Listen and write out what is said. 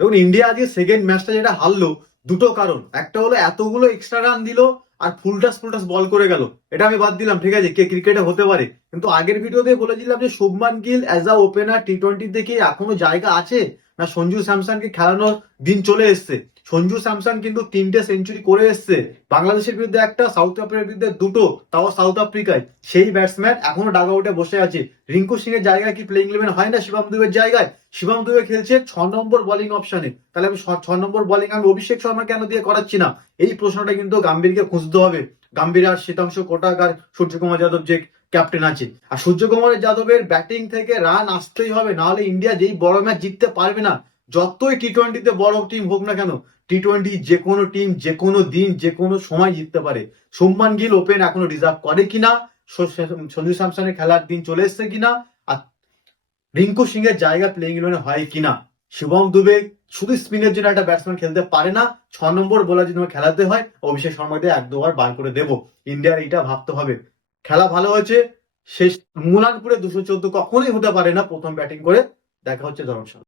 দেখুন ইন্ডিয়া আজকে সেকেন্ড ম্যাচটা যেটা হারলো, দুটো কারণ। একটা হলো এতগুলো এক্সট্রা রান দিল আর ফুলটাস ফুলটাস বল করে গেল, এটা আমি বাদ দিলাম, ঠিক আছে, কে ক্রিকেটে হতে পারে। কিন্তু আগের ভিডিওতে বলেছিলাম যে Shubman Gill as a opener টি-20 দেখে এখনো জায়গা আছে, না সঞ্জু স্যামসনকে খেলানোর দিন চলে এসছে। সঞ্জু স্যামসন কিন্তু 3টে সেঞ্চুরি করে এসছে, বাংলাদেশের বিরুদ্ধে একটা, সাউথ আফ্রিকার বিরুদ্ধে দুটো, তাও সাউথ আফ্রিকায়। সেই ব্যাটসম্যান এখনো ডাগ আউটে বসে আছে। রিঙ্কু সিং এর জায়গায় কি প্লেইং ইলেভেন হয় না শিবম দুবের জায়গায়? শিবম দুবে খেলছে 6 নম্বর বোলিং অপশনে, তাহলে আমি 6 নম্বর বোলিং আমি অভিষেক শর্মা কেন দিয়ে করাচ্ছি না? এই প্রশ্নটা কিন্তু গাম্ভীরকে খুঁজতে হবে। গাম্ভীর আর শীতাংশু কোটাক আর সূর্যকুমার যাদব যে ক্যাপ্টেন আছে, আর সূর্যকুমার যাদবের ব্যাটিং থেকে রান আসতেই হবে, নাহলে ইন্ডিয়া যেই বড় ম্যাচ জিততে পারবে না। যতই টি-20তে বড় টিম হোক না কেন, টি-20 যে কোনো টিম যে কোনো দিন যে কোনো সময় জিততে পারে। শুভমান গিল ওপেন এখনো রিজার্ভ করে কিনা, সঞ্জু স্যামসনের খেলার দিন চলে এসছে কিনা, আর রিঙ্কু সিং এর জায়গা প্লেইং ইলেভেনে হয় কিনা। শিবম দুবে শুধু স্পিনের জন্য একটা ব্যাটসম্যান খেলতে পারে না, 6 নম্বর বোলার যদি তোমার খেলাতে হয় অভিষেক শর্মাকে 1-2 বার বার করে দেবো। ইন্ডিয়ার এইটা ভাবতে হবে। খেলা ভালো হয়েছে, শেষ মুলানপুরে 214 কখনোই হতে পারে না প্রথম ব্যাটিং করে। দেখা হচ্ছে ধর্মশালা।